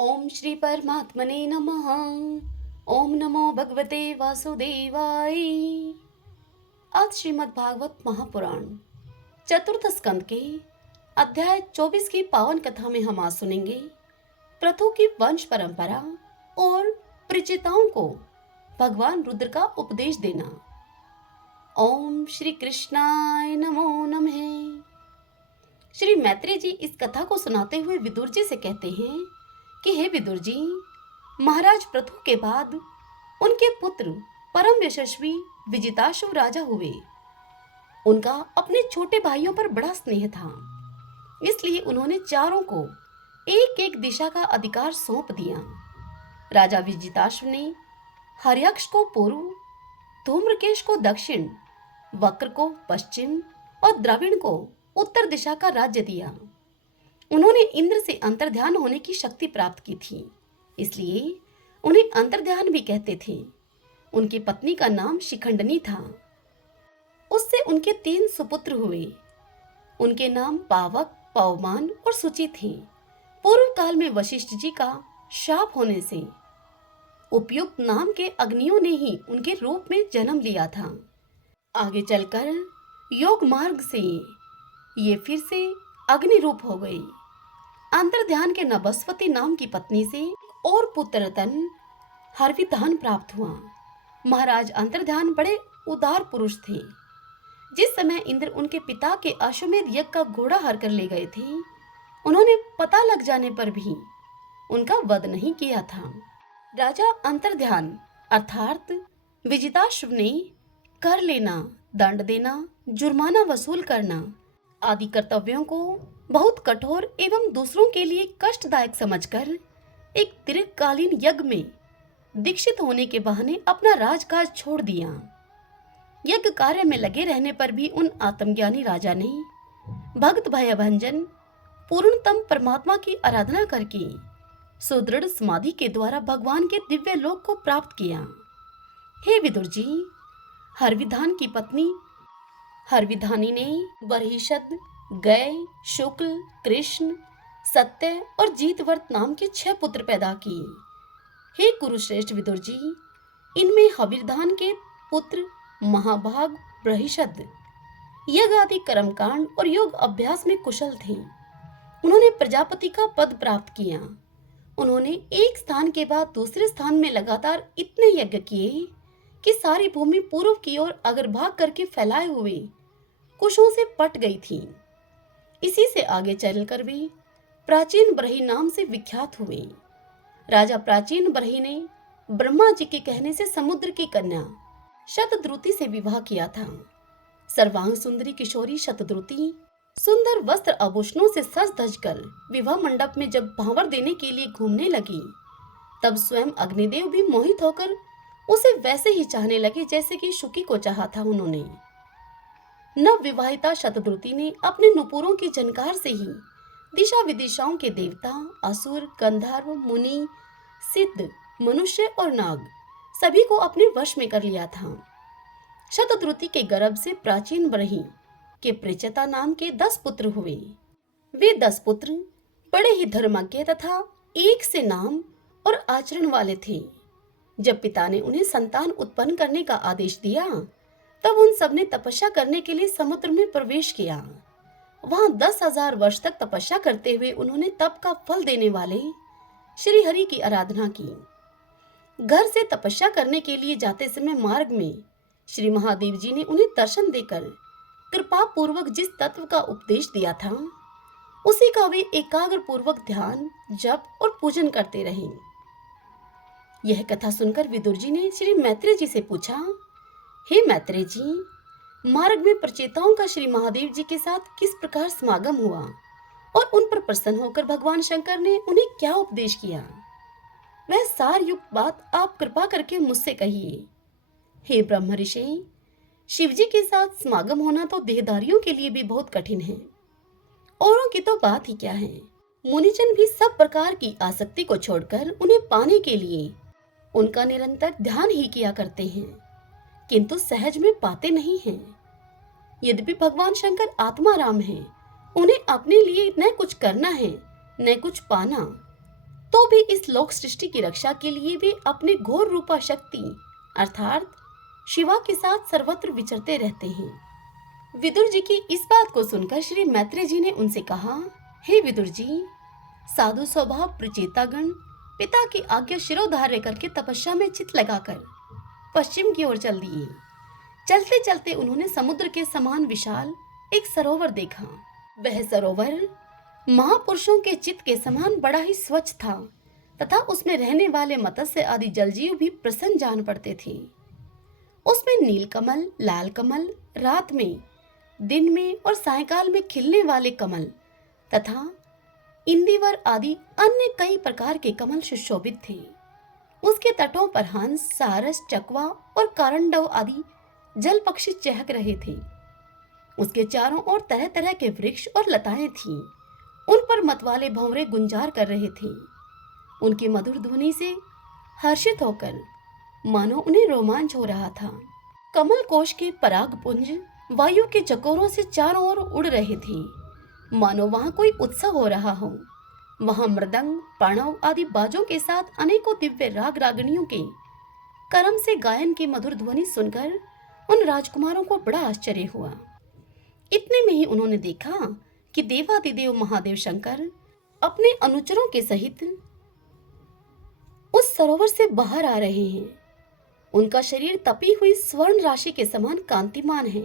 ओम श्री परमात्मने नमः। ओम नमो भगवते वासुदेवाय। आज श्रीमद् भागवत महापुराण चतुर्थ स्कंद के अध्याय 24 की पावन कथा में हम आज सुनेंगे प्रथु की वंश परंपरा और परिचिताओं को भगवान रुद्र का उपदेश देना। ओम श्री कृष्णाय नमो नमः। श्री मैत्रेय जी इस कथा को सुनाते हुए विदुर जी से कहते हैं कि हे विदुर जी, महाराज प्रथु के बाद उनके पुत्र परम यशस्वी विजिताश्व राजा हुए। उनका अपने छोटे भाइयों पर बड़ा स्नेह था, इसलिए उन्होंने चारों को एक एक दिशा का अधिकार सौंप दिया। राजा विजिताश्व ने हर्यक्ष को पूर्व, धूम्रकेश को दक्षिण, वक्र को पश्चिम और द्रविण को उत्तर दिशा का राज्य दिया। उन्होंने इंद्र से अंतर्ध्यान होने की शक्ति प्राप्त की थी, इसलिए उन्हें अंतर्ध्यान भी कहते थे। उनकी पत्नी का नाम शिखंडनी था। उससे उनके 3 सुपुत्र हुए। उनके नाम पावक, पवमान और सुचि थे। पूर्व काल में वशिष्ठ जी का शाप होने से उपयुक्त नाम के अग्नियों ने ही उनके रूप में जन्म लिया था। आगे चलकर योग मार्ग से ये फिर से अग्नि रूप हो गई। अंतर्ध्यान के नभस्वती नाम की पत्नी से और पुत्र रतन हर्विधान प्राप्त हुआ। महाराज अंतर्ध्यान बड़े उदार पुरुष थे। जिस समय इंद्र उनके पिता के अश्वमेध यज्ञ का घोड़ा हर कर ले गए थे, उन्होंने पता लग जाने पर भी उनका वध नहीं किया था। राजा अंतर्ध्यान अर्थात विजिताश्व ने कर लेना, दंड देना, जुर्माना वसूल करना आदि कर्तव्यों को बहुत कठोर एवं दूसरों के लिए कष्टदायक समझकर एक दीर्घकालीन यज्ञ में दीक्षित होने के बहाने अपना राजकाज छोड़ दिया। यज्ञ कार्य में लगे रहने पर भी उन आत्मज्ञानी राजा ने भक्त भयभंजन पूर्णतम परमात्मा की आराधना करके सुदृढ़ समाधि के द्वारा भगवान के दिव्य लोक को प्राप्त किया। हे विदुर जी, हर्विधान की पत्नी हर्विधानी ने बरहिषद, गय, शुक्ल, कृष्ण, सत्य और जीतवर्त नाम के 6 पुत्र पैदा किए। हे कुरुश्रेष्ठ विदुर जी, इनमें हविर्धान के पुत्र महाभाग बरहिषद यज्ञ आदि कर्मकांड और योग अभ्यास में कुशल थे। उन्होंने प्रजापति का पद प्राप्त किया। उन्होंने एक स्थान के बाद दूसरे स्थान में लगातार इतने यज्ञ किए कि सारी भूमि पूर्व की ओर अग्रभाग करके फैलाए हुए कुशों से पट गई थी। इसी से आगे चलकर वे प्राचीन बरही नाम से विख्यात हुए। राजा प्राचीन बरही ने ब्रह्मा जी के कहने से समुद्र की कन्या शतद्रुति से विवाह किया था। सर्वांग सुंदरी किशोरी शतद्रुति सुंदर वस्त्र आभूषणों से सज धज कर विवाह मंडप में जब भांवर देने के लिए घूमने लगी, तब स्वयं अग्निदेव भी मोहित होकर उसे वैसे ही चाहने लगे जैसे कि शुकी को चाहा था उन्होंने। नव विवाहिता शतद्रुति ने अपने नुपुरों की झनकार से ही दिशा विदिशाओं के देवता, असुर, गंधर्व, मुनि, सिद्ध, मनुष्य और नाग सभी को अपने वश में कर लिया था। शतद्रुति के गर्भ से प्राचीन बरही के प्रचेता नाम के 10 पुत्र हुए। वे 10 पुत्र बड़े ही धर्मज्ञ तथा एक से नाम और आचरण वाले थे। जब पिता ने उन्हें संतान उत्पन्न करने का आदेश दिया, तब उन सब ने तपस्या करने के लिए समुद्र में प्रवेश किया। वहां 10,000 वर्ष तक तपस्या करते हुए उन्होंने तप का फल देने वाले श्री हरि की आराधना की। घर से तपस्या करने के लिए जाते समय मार्ग में श्री महादेव जी ने उन्हें दर्शन देकर कृपा पूर्वक जिस तत्व का उपदेश दिया था, उसी का वे एकाग्र पूर्वक ध्यान, जप और पूजन करते रहे। यह कथा सुनकर विदुर जी ने श्री मैत्रेय जी से पूछा, हे मैत्रेय जी, मार्ग में प्रचेताओं का श्री महादेव जी के साथ किस प्रकार समागम हुआ और उन पर प्रसन्न होकर भगवान शंकर ने उन्हें क्या उपदेश किया? वह सार युक्त बात आप कृपा करके मुझसे कहिए। हे ब्रह्म ऋषि, शिव जी के साथ समागम होना तो देहधारियों के लिए भी बहुत कठिन है, औरों की तो बात ही क्या है। मुनिजन भी सब प्रकार की आसक्ति को छोड़कर उन्हें पाने के लिए उनका निरंतर ध्यान ही किया करते हैं, किंतु सहज में पाते नहीं हैं। यद्यपि भगवान शंकर आत्माराम हैं, उन्हें अपने लिए न कुछ करना है न कुछ पाना, तो भी इस लोक सृष्टि की रक्षा के लिए वे अपने घोर रूपा शक्ति अर्थात शिवा के साथ सर्वत्र विचरते रहते हैं। विदुर जी की इस बात को सुनकर श्री मैत्रेय जी ने उनसे कहा, हे विदुर जी, साधु स्वभाव प्रचेतागण पिता की आज्ञा शिरोधार्य करके तपस्या में चित लगाकर पश्चिम की ओर चल दिए। चलते चलते उन्होंने समुद्र के समान विशाल एक सरोवर देखा। वह सरोवर महापुरुषों के चित्त के समान बड़ा ही स्वच्छ था तथा उसमें रहने वाले मत्स्य आदि जलजीव भी प्रसन्न जान पड़ते थे। उसमें नीलकमल, लाल कमल, रात में, दिन में और सायंकाल में खिलने वाले कमल तथा इंदिवर आदि अन्य कई प्रकार के कमल सुशोभित थे। उसके तटों पर हंस, सारस, चकवा और कारंडव आदि जल पक्षी चहक रहे थे। उसके चारों ओर तरह तरह के वृक्ष और लताएं थीं। उन पर मतवाले भंवरे गुंजार कर रहे थे। उनकी मधुर ध्वनि से हर्षित होकर मानो उन्हें रोमांच हो रहा था। कमल कोश के पराग पुंज वायु के चकोरों से चारों ओर उड़ रहे थे, मानो वहां कोई उत्सव हो रहा हो। वहां मृदंग, पाणव आदि बाजों के साथ अनेकों दिव्य राग रागिणियों के करम से गायन की मधुर ध्वनि सुनकर उन राजकुमारों को बड़ा आश्चर्य हुआ। इतने में ही उन्होंने देखा कि देवादिदेव महादेव शंकर अपने अनुचरों के सहित उस सरोवर से बाहर आ रहे हैं। उनका शरीर तपी हुई स्वर्ण राशि के समान कांतिमान है,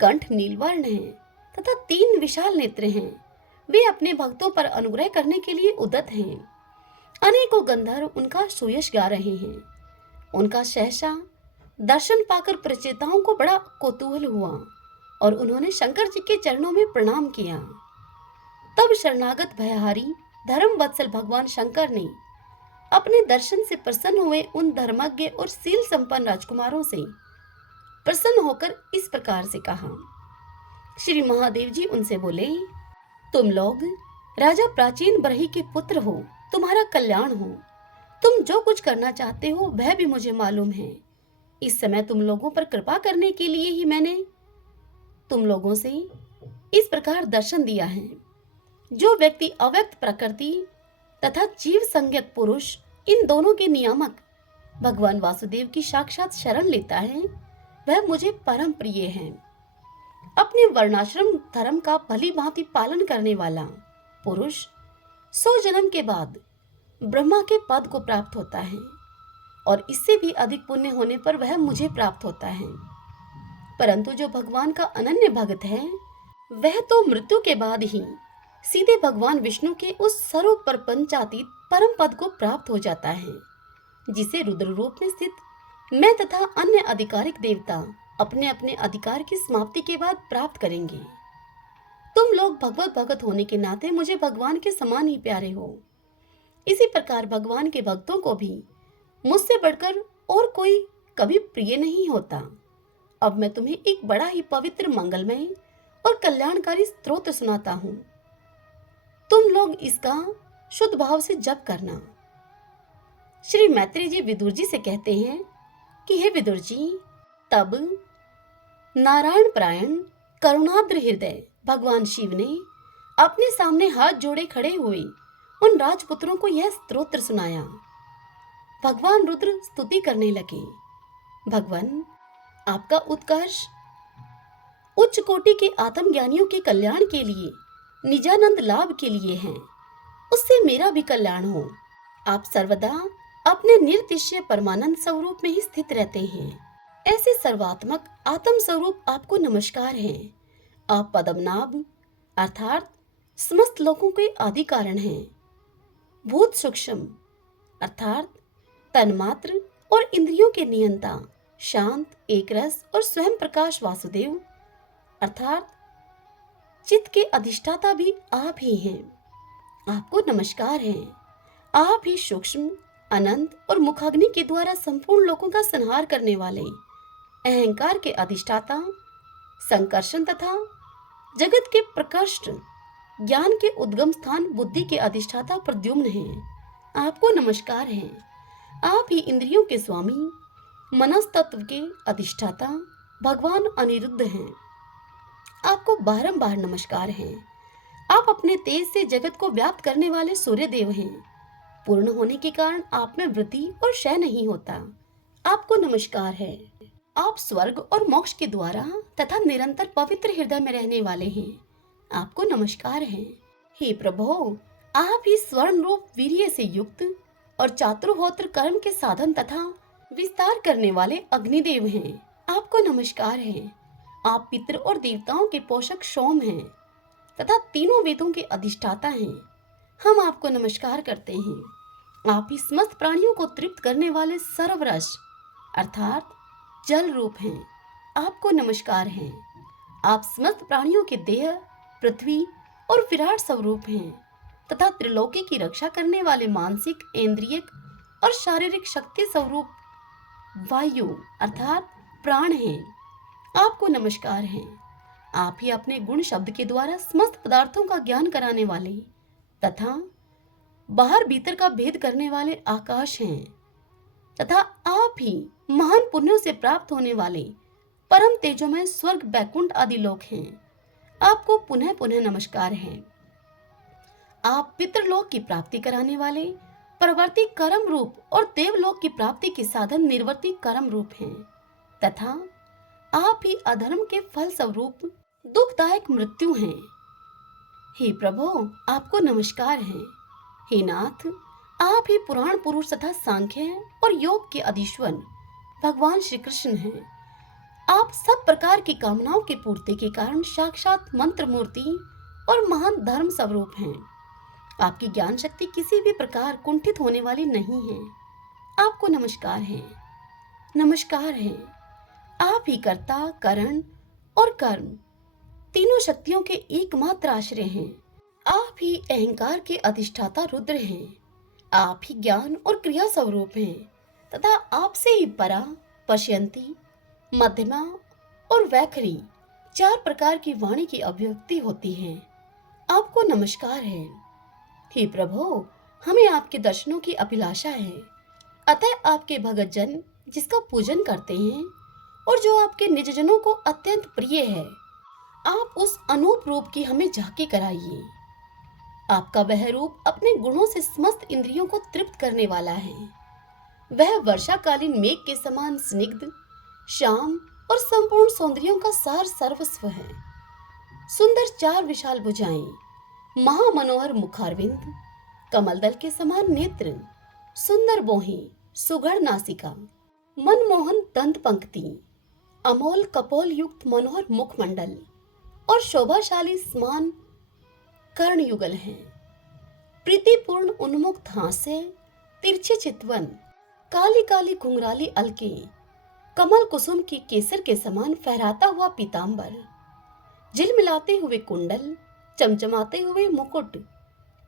कंठ नीलवर्ण है तथा 3 विशाल नेत्र हैं। वे अपने भक्तों पर अनुग्रह करने के लिए उद्यत हैं। अनेकों गंधर्व उनका सुयश गा रहे हैं। उनका सहसा दर्शन पाकर प्रचेताओं को बड़ा कौतूहल हुआ और उन्होंने शंकर जी के चरणों में प्रणाम किया। तब शरणागत भयहारी धर्म वत्सल भगवान शंकर ने अपने दर्शन से प्रसन्न हुए उन धर्मज्ञ और शील संपन्न राजकुमारों से प्रसन्न होकर इस प्रकार से कहा। श्री महादेव जी उनसे बोले, तुम लोग राजा प्राचीन बरही के पुत्र हो, तुम्हारा कल्याण हो। तुम जो कुछ करना चाहते हो वह भी मुझे मालूम है। इस समय तुम लोगों पर कृपा करने के लिए ही मैंने तुम लोगों से इस प्रकार दर्शन दिया है। जो व्यक्ति अव्यक्त प्रकृति तथा जीव संज्ञक पुरुष, इन दोनों के नियामक भगवान वासुदेव की साक्षात शरण लेता है, वह मुझे परम प्रिय है। अपने वर्णाश्रम धर्म का भली भांति पालन करने वाला पुरुष 100 जन्म के बाद ब्रह्मा के पद को प्राप्त होता है और इससे भी अधिक पुण्य होने पर वह मुझे प्राप्त होता है। परंतु जो भगवान का अनन्य भक्त है, वह तो मृत्यु के बाद ही सीधे भगवान विष्णु के उस सर्व प्रपंचातीत परम पद को प्राप्त हो जाता है, जिसे रुद्र रूप में स्थित मैं तथा अन्य आधिकारिक देवता अपने अपने अधिकार की समाप्ति के बाद प्राप्त करेंगे। तुम लोग भगवत भगत होने के नाते मुझे भगवान के समान ही प्यारे हो। इसी प्रकार भगवान के भक्तों को भी मुझसे बढ़कर और कोई कभी प्रिय नहीं होता। अब मैं तुम्हें एक बड़ा ही पवित्र, मंगलमय और कल्याणकारी स्तोत्र सुनाता हूं। तुम लोग इसका शुद्ध भाव से जप करना। श्री मैत्रेय जी विदुर जी से कहते हैं कि हे विदुर जी, तब नारायण परायण करुणाद्र हृदय भगवान शिव ने अपने सामने हाथ जोड़े खड़े हुए उन राजपुत्रों को यह स्तोत्र सुनाया। भगवान रुद्र स्तुति करने लगे, भगवान आपका उत्कर्ष उच्च कोटि के आत्मज्ञानियों के कल्याण के लिए, निजानंद लाभ के लिए है। उससे मेरा भी कल्याण हो। आप सर्वदा अपने निर्तिशय परमानंद स्वरूप में ही स्थित रहते हैं। ऐसे सर्वात्मक आत्म स्वरूप आपको नमस्कार है। आप पद्मनाभ अर्थात समस्त लोगों के आदि कारण हैं। भूत सूक्ष्म अर्थात तन्मात्र और इंद्रियों के नियंता, शांत, एकरस और स्वयं प्रकाश वासुदेव अर्थात चित्त के अधिष्ठाता भी आप ही हैं। आपको नमस्कार है। आप ही सूक्ष्म, अनंत और मुखाग्नि के द्वारा संपूर्ण लोगों का संहार करने वाले, अहंकार के अधिष्ठाता, संकर्षण तथा जगत के प्रकृष्ट ज्ञान के उद्गम स्थान बुद्धि के अधिष्ठाता प्रद्युम्न हैं। आपको नमस्कार है। आप ही इंद्रियों के स्वामी, मनस्तत्व के अधिष्ठाता भगवान अनिरुद्ध हैं। आपको बारंबार नमस्कार है। आप अपने तेज से जगत को व्याप्त करने वाले सूर्य देव हैं। पूर्ण होने के कारण आप में वृद्धि और क्षय नहीं होता। आपको नमस्कार है। आप स्वर्ग और मोक्ष के द्वारा तथा निरंतर पवित्र हृदय में रहने वाले हैं। आपको नमस्कार है। हे प्रभु, आप ही स्वर्ण रूप वीर्य से युक्त और चातुर्होत्र कर्म के साधन तथा विस्तार करने वाले अग्निदेव हैं। आपको नमस्कार है। आप पितृ और देवताओं के पोषक सोम हैं तथा तीनों वेदों के अधिष्ठाता हैं। हम आपको नमस्कार करते हैं। आप ही समस्त प्राणियों को तृप्त करने वाले सर्वरस अर्थात जल रूप हैं। आपको नमस्कार है। आप समस्त प्राणियों के देह, पृथ्वी और विराट स्वरूप हैं तथा त्रिलोकी की रक्षा करने वाले मानसिक, इंद्रियक और शारीरिक शक्ति स्वरूप वायु अर्थात प्राण हैं। आपको नमस्कार है। आप ही अपने गुण शब्द के द्वारा समस्त पदार्थों का ज्ञान कराने वाले तथा बाहर भीतर का भेद करने वाले आकाश हैं तथा आप ही महान पुण्यों से प्राप्त होने वाले परम तेजोमय स्वर्ग, बैकुंठ आदि लोक हैं। आपको पुनः पुनः नमस्कार है। आप पितृलोक की प्राप्ति कराने वाले परवर्ती कर्म रूप और देवलोक की प्राप्ति के साधन निर्वर्ती कर्म रूप हैं तथा आप ही अधर्म के फल स्वरूप दुखदायक मृत्यु हैं। हे प्रभु, आपको नमस्कार है। हे नाथ, आप ही पुराण पुरुष तथा सांख्य और योग के अधीश्वर भगवान श्री कृष्ण हैं। आप सब प्रकार की कामनाओं की पूर्ति के कारण साक्षात मंत्र मूर्ति और महान धर्म स्वरूप हैं। आपकी ज्ञान शक्ति किसी भी प्रकार कुंठित होने वाली नहीं है। आपको नमस्कार है। नमस्कार है। आप ही कर्ता, करण और कर्म तीनों शक्तियों के एकमात्र आश्रय हैं। आप ही अहंकार के अधिष्ठाता रुद्र हैं। आप ही ज्ञान और क्रिया स्वरूप हैं तथा आपसे ही परा, पश्यंती, मध्यमा और वैखरी चार प्रकार की वाणी की अभिव्यक्ति होती है। आपको नमस्कार है। हे प्रभु, हमें आपके दर्शनों की अभिलाषा है। अतः आपके भगत जन जिसका पूजन करते हैं और जो आपके निजजनों को अत्यंत प्रिय है, आप उस अनूप रूप की हमें झांकी कराइए। आपका वह रूप अपने गुणों से समस्त इंद्रियों को तृप्त करने वाला है। वह वर्षाकालीन मेघ के समान स्निग्ध, शाम और संपूर्ण सौंदर्यों का सार सर्वस्व है। सुंदर चार विशाल भुजाएं, महामनोहर मुखारविंद, कमलदल के समान नेत्र, सुंदर बोहें, सुघड़ नासिका, मनमोहन दंत पंक्ति, अमोल कपोल युक्त मनोहर मुखमंडल और शोभाशाली समान कर्ण युगल हैं। प्रीतिपूर्ण उन्मुक्त हास्य, तिरछे चितवन, काली काली घुंघराली अलके, कमल कुसुम की केसर के समान फहराता हुआ पीतांबर, झिलमिलाते हुए कुंडल, चमचमाते हुए मुकुट,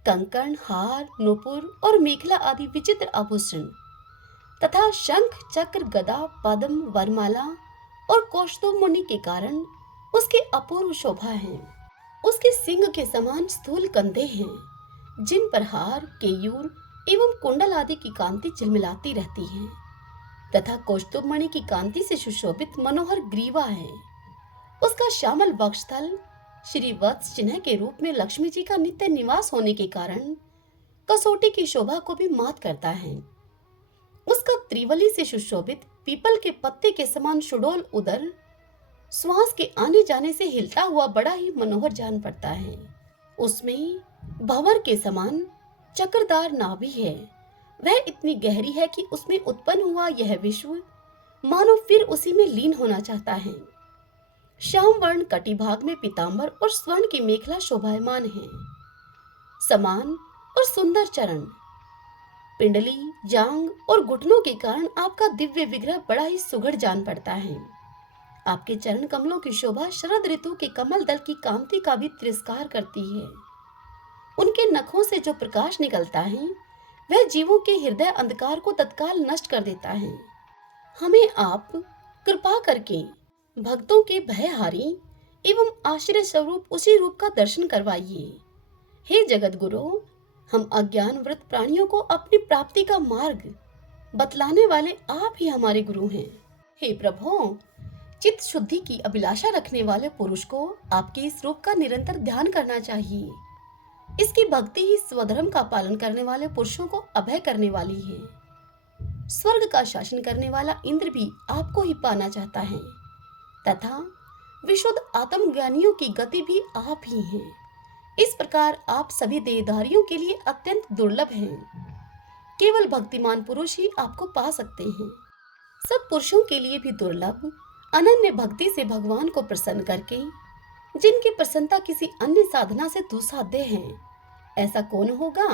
कंकण, हार, नूपुर और मेखला आदि विचित्र आभूषण तथा शंख, चक्र, गदा, पद्म, वरमाला और कौस्तुभ मुनि के कारण उसकी अपूर्व शोभा है। उसके सिंह के समान स्थूल कंधे हैं जिन पर हार, केयूर एवं कुंडल आदि की कांति झिलमिलाती रहती है तथा कौस्तुभ मणि की कांति से सुशोभित मनोहर ग्रीवा है। उसका श्यामल वक्षस्थल श्री वत्स चिन्ह के रूप में लक्ष्मी जी का नित्य निवास होने के कारण कसौटी की शोभा को भी मात करता है। उसका त्रिवली से सुशोभित पीपल के पत्ते के समान सुडौल उदर श्वास के आने जाने से हिलता हुआ बड़ा ही मनोहर जान पड़ता है। उसमें भंवर के समान चक्रदार नाभि है। वह इतनी गहरी है कि उसमें उत्पन्न हुआ यह विश्व मानो फिर उसी में लीन होना चाहता है। श्याम वर्ण कटिभाग में पीतांबर और स्वर्ण की मेखला शोभायमान है। समान और सुंदर चरण, पिंडली, जांग और घुटनों के कारण आपका दिव्य विग्रह बड़ा ही सुघड़ जान पड़ता है। आपके चरण कमलों की शोभा शरद ऋतु के कमल दल की कांति का भी तिरस्कार करती है। उनके नखों से जो प्रकाश निकलता है वह जीवों के हृदय अंधकार को तत्काल नष्ट कर देता है। हमें आप कृपा करके भक्तों के भयहारी एवं आश्रय स्वरूप उसी रूप का दर्शन करवाइए। हे जगत गुरु, हम अज्ञानवृत प्राणियों को अपनी प्राप्ति का मार्ग बतलाने वाले आप ही हमारे गुरु हैं। हे प्रभु, चित्त शुद्धि की अभिलाषा रखने वाले पुरुष को आपके इस रूप का निरंतर ध्यान करना चाहिए। इसकी भक्ति ही स्वधर्म का पालन करने वाले पुरुषों को अभय करने वाली है। स्वर्ग का शासन करने वाला इंद्र भी आपको ही पाना चाहता है तथा विशुद्ध आत्मज्ञानियों की गति भी आप ही हैं। इस प्रकार आप सभी देहधारियों के लिए अत्यंत दुर्लभ हैं। केवल भक्तिमान पुरुष ही आपको पा सकते हैं। सब पुरुषों के लिए भी दुर्लभ अनन्य भक्ति से भगवान को प्रसन्न करके, जिनकी प्रसन्नता किसी अन्य साधना से दुस्साध्य है, ऐसा कौन होगा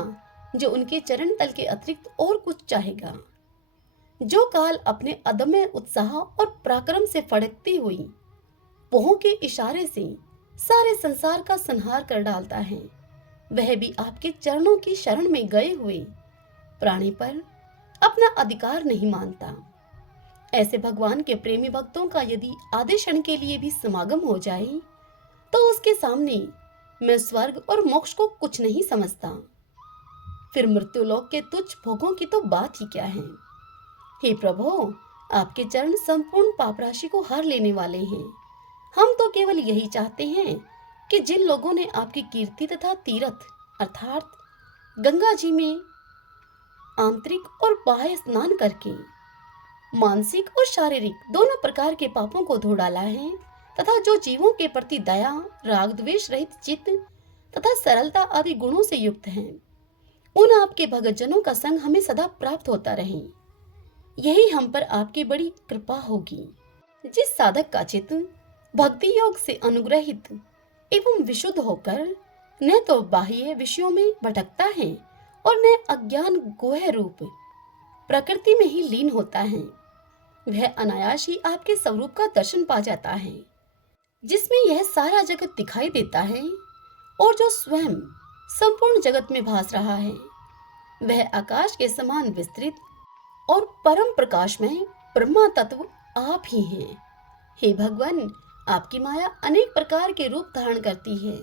जो उनके चरण तल के अतिरिक्त और कुछ चाहेगा। जो काल अपने अदम्य उत्साह और पराक्रम से फड़कती हुई भौहों के इशारे से सारे संसार का संहार कर डालता है, वह भी आपके चरणों की शरण में गए हुए प्राणी पर अपना अधिकार नहीं मानता। ऐसे भगवान के प्रेमी भक्तों का यदि आधे क्षण के लिए भी समागम हो जाए तो उसके सामने मैं स्वर्ग और मोक्ष को कुछ नहीं समझता। फिर मृत्युलोक के तुच्छ भोगों की तो बात ही क्या है। हे प्रभु, आपके चरण संपूर्ण पाप राशि को हर लेने वाले हैं। हम तो केवल यही चाहते हैं कि जिन लोगों ने आपकी कीर्ति तथा तीर्थ अर्थात गंगा जी में आंतरिक और बाह्य स्नान करके मानसिक और शारीरिक दोनों प्रकार के पापों को धो डाला है तथा जो जीवों के प्रति दया, राग द्वेष रहित चित्त तथा सरलता आदि गुणों से युक्त हैं, उन आपके भगतजनों का संग हमें सदा प्राप्त होता रहे। यही हम पर आपकी बड़ी कृपा होगी। जिस साधक का चित्त भक्ति योग से अनुग्रहित एवं विशुद्ध होकर न तो बाह्य विषयों में भटकता है और न अज्ञान गोह रूप प्रकृति में ही लीन होता है, वह अनायास ही आपके स्वरूप का दर्शन पा जाता है, जिसमें यह सारा जगत दिखाई देता है और जो स्वयं संपूर्ण जगत में भास रहा है, वह आकाश के समान विस्तृत और परम प्रकाश में ब्रह्मा तत्व आप ही हैं। हे भगवान, आपकी माया अनेक प्रकार के रूप धारण करती है।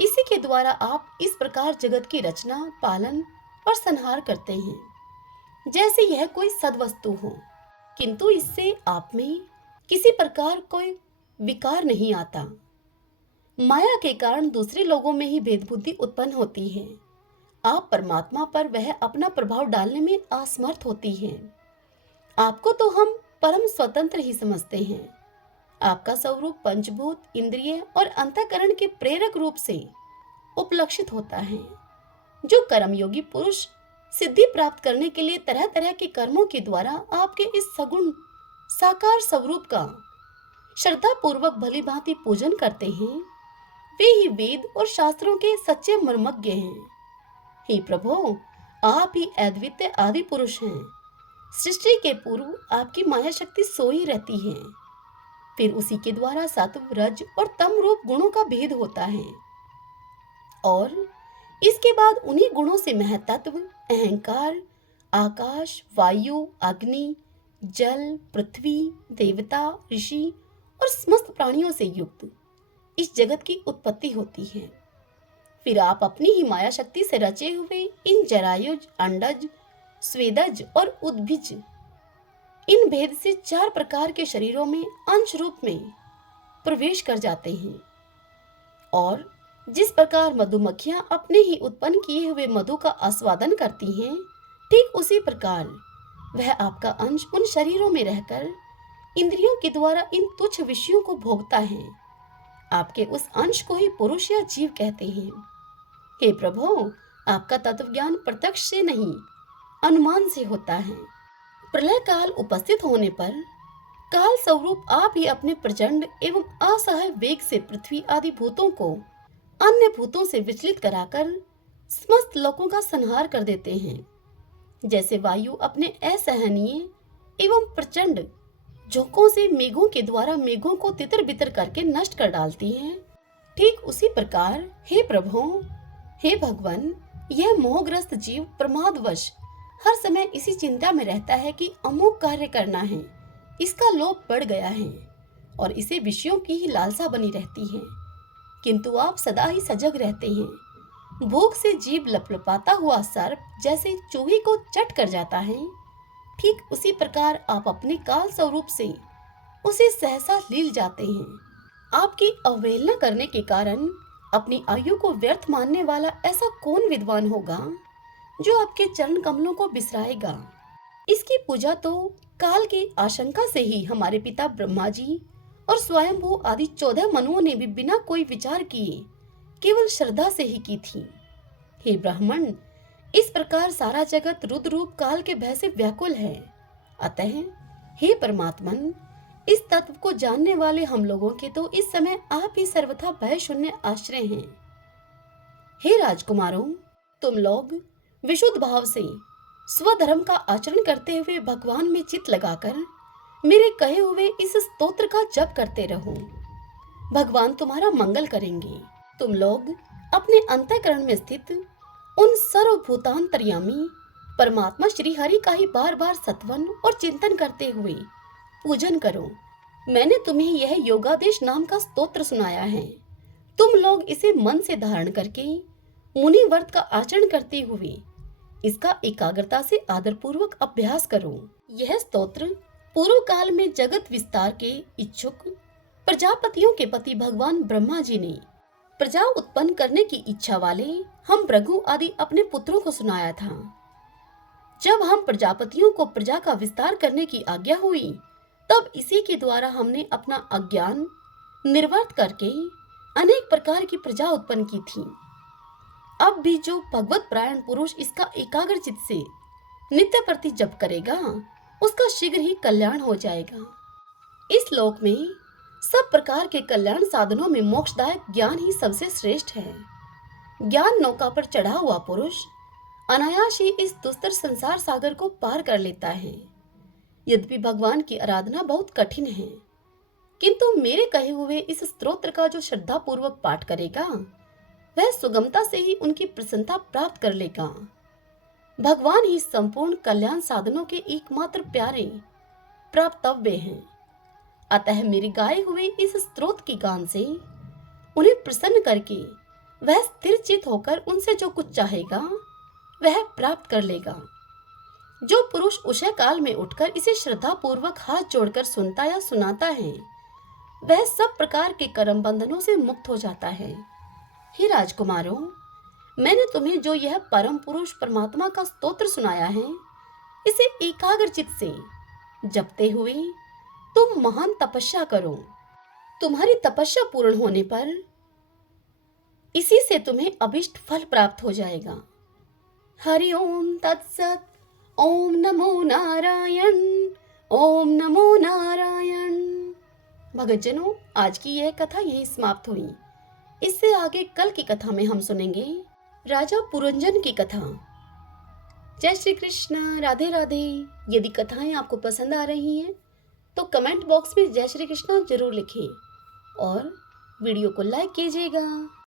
इसी के द्वारा आप इस प्रकार जगत की रचना, पालन और संहार करते हैं जैसे यह कोई सद्वस्तु हो, किंतु इससे आप में किसी प्रकार कोई विकार नहीं आता। माया के कारण दूसरे लोगों में ही भेदबुद्धि उत्पन्न होती है। आप परमात्मा पर वह अपना प्रभाव डालने में असमर्थ होती हैं। आपको तो हम परम स्वतंत्र ही समझते हैं। आपका स्वरूप पंचभूत, इंद्रिय और अंतःकरण के प्रेरक रूप से उपलक्षित होता है। जो कर्मयोगी पुरुष सिद्धि प्राप्त करने के लिए तरह तरह के कर्मों के द्वारा आपके इस सगुण साकार स्वरूप का श्रद्धा पूर्वक भली भांति पूजन करते हैं, वे ही वेद और शास्त्रों के सच्चे मर्मज्ञ हैं। हे प्रभु, आप ही अद्वितीय आदि पुरुष हैं। सृष्टि के पूर्व आपकी माया शक्ति सोई रहती है, फिर उसी के द्वारा सत्व, रज और तम रूप गुणों का भेद होता है और इसके बाद उन्हीं गुणों से महतत्व, अहंकार, आकाश, वायु, अग्नि, जल, पृथ्वी, देवता, ऋषि और समस्त प्राणियों से युक्त इस जगत की उत्पत्ति होती है। फिर आप अपनी ही माया शक्ति से रचे हुए इन जरायुज, अंडज, स्वेदज और उद्भिज इन भेद से 4 प्रकार के शरीरों में अंश रूप में प्रवेश कर जाते हैं और जिस प्रकार मधुमक्खियां अपने ही उत्पन्न किए हुए मधु का आस्वादन करती हैं, ठीक उसी प्रकार वह आपका अंश उन शरीरों में रहकर इंद्रियों के द्वारा इन तुच्छ विषयों को भोगता है। आपके उस अंश को ही पुरुष या जीव कहते हैं। हे प्रभु, आपका तत्व ज्ञान प्रत्यक्ष से नहीं, अनुमान से होता है। प्रलय काल उपस्थित होने पर काल स्वरूप आप ही अपने प्रचंड एवं असहाय वेग से पृथ्वी आदि भूतों को अन्य भूतों से विचलित कराकर समस्त लोकों का संहार कर देते हैं। जैसे वायु अपने असहनीय एवं प्रचंड झोंकों से मेघों के द्वारा मेघों को तितर बितर करके नष्ट कर डालती है, ठीक उसी प्रकार हे प्रभु, हे भगवान, यह मोहग्रस्त जीव प्रमादवश हर समय इसी चिंता में रहता है कि अमोघ कार्य करना है, इसका लोभ बढ़ गया है और इसे विषयों की ही लालसा बनी रहती है। किंतु आप सदा ही सजग रहते हैं। भूख से जीभ लपलपाता हुआ सर्प जैसे चूहे को चट कर जाता है, ठीक उसी प्रकार आप अपने काल स्वरूप से उसे सहसा लील जाते हैं। आपकी अवहेलना करने के कारण अपनी आयु को व्यर्थ मानने वाला ऐसा कौन विद्वान होगा जो आपके चरण कमलों को बिसराएगा। इसकी पूजा तो काल की आशंका से ही हमारे पिता ब्रह्मा जी और स्वयंभू आदि 14 मनुओं ने भी बिना कोई विचार किए केवल श्रद्धा से ही की थी। हे ब्राह्मण, इस प्रकार सारा जगत रुद्र रूप काल के भय से व्याकुल है। अतः हे परमात्मन, इस तत्व को जानने वाले हम लोगों के तो इस समय आप ही सर्वथा भय शून्य आश्रय हैं। हे राजकुमारों, तुम लोग विशुद्ध भाव से स्वधर्म का आचरण करते हुए भगवान में चित्त लगाकर मेरे कहे हुए इस स्तोत्र का जप करते रहो। भगवान तुम्हारा मंगल करेंगे। तुम लोग अपने अंतःकरण में स्थित उन सर्वभूतांतर्यामी परमात्मा श्री हरि का ही बार बार सत्वन और चिंतन करते हुए पूजन करो। मैंने तुम्हें यह योगादेश नाम का स्तोत्र सुनाया है। तुम लोग इसे मन से धारण करके मुनि व्रत का आचरण करते हुए इसका एकाग्रता से आदर पूर्वक अभ्यास करो। यह स्तोत्र पूर्व काल में जगत विस्तार के इच्छुक प्रजापतियों के पति भगवान ब्रह्मा जी ने प्रजा उत्पन्न करने की इच्छा वाले हम भृगु आदि अपने पुत्रों को सुनाया था। जब हम प्रजापतियों को प्रजा का विस्तार करने की आज्ञा हुई, तब इसी के द्वारा हमने अपना अज्ञान निर्वर्त करके अनेक प्रकार की प्रजा उत्पन्न की थी। अब भी जो भगवत परायण पुरुष इसका एकाग्र चित्त से नित्य प्रति जप करेगा, उसका शीघ्र ही कल्याण हो जाएगा। इस लोक में सब प्रकार के कल्याण साधनों में मोक्षदायक ज्ञान ही सबसे श्रेष्ठ है। ज्ञान नौका पर चढ़ा हुआ पुरुष अनायास ही इस दुस्तर संसार सागर को पार कर लेता है। यद्यपि भगवान की आराधना बहुत कठिन है, किंतु मेरे कहे हुए इस स्तोत्र का जो श्रद्धा पूर्वक पाठ करेगा, वह सुगमता से ही उनकी प्रसन्नता प्राप्त कर लेगा। भगवान ही संपूर्ण कल्याण साधनों के एकमात्र प्यारे प्राप्तव्य हैं। अतः मेरे गाए हुए इस स्तोत्र की गान से उन्हें प्रसन्न करके वह स्थिर चित होकर उनसे जो कुछ चाहेगा वह प्राप्त कर लेगा। जो पुरुष उषय काल में उठकर इसे श्रद्धा पूर्वक हाथ जोड़कर सुनता या सुनाता है, वह सब प्रकार के कर्म बंधनों से मुक्त हो जाता है। हे राजकुमारों, मैंने तुम्हें जो यह परम पुरुष परमात्मा का स्तोत्र सुनाया है, इसे एकाग्र चित्त से जपते हुए तुम महान तपस्या करो। तुम्हारी तपस्या पूर्ण होने पर इसी से तुम्हें अभिष्ट फल प्राप्त हो जाएगा। हरि ओम तत्सत। ओम नमो नारायण। ओम नमो नारायण। भगतजनों, आज की यह कथा यहीं समाप्त हुई। इससे आगे कल की कथा में हम सुनेंगे राजा पुरंजन की कथा। जय श्री कृष्ण, राधे राधे। यदि कथाएं आपको पसंद आ रही हैं तो कमेंट बॉक्स में जय श्री कृष्ण जरूर लिखें और वीडियो को लाइक कीजिएगा।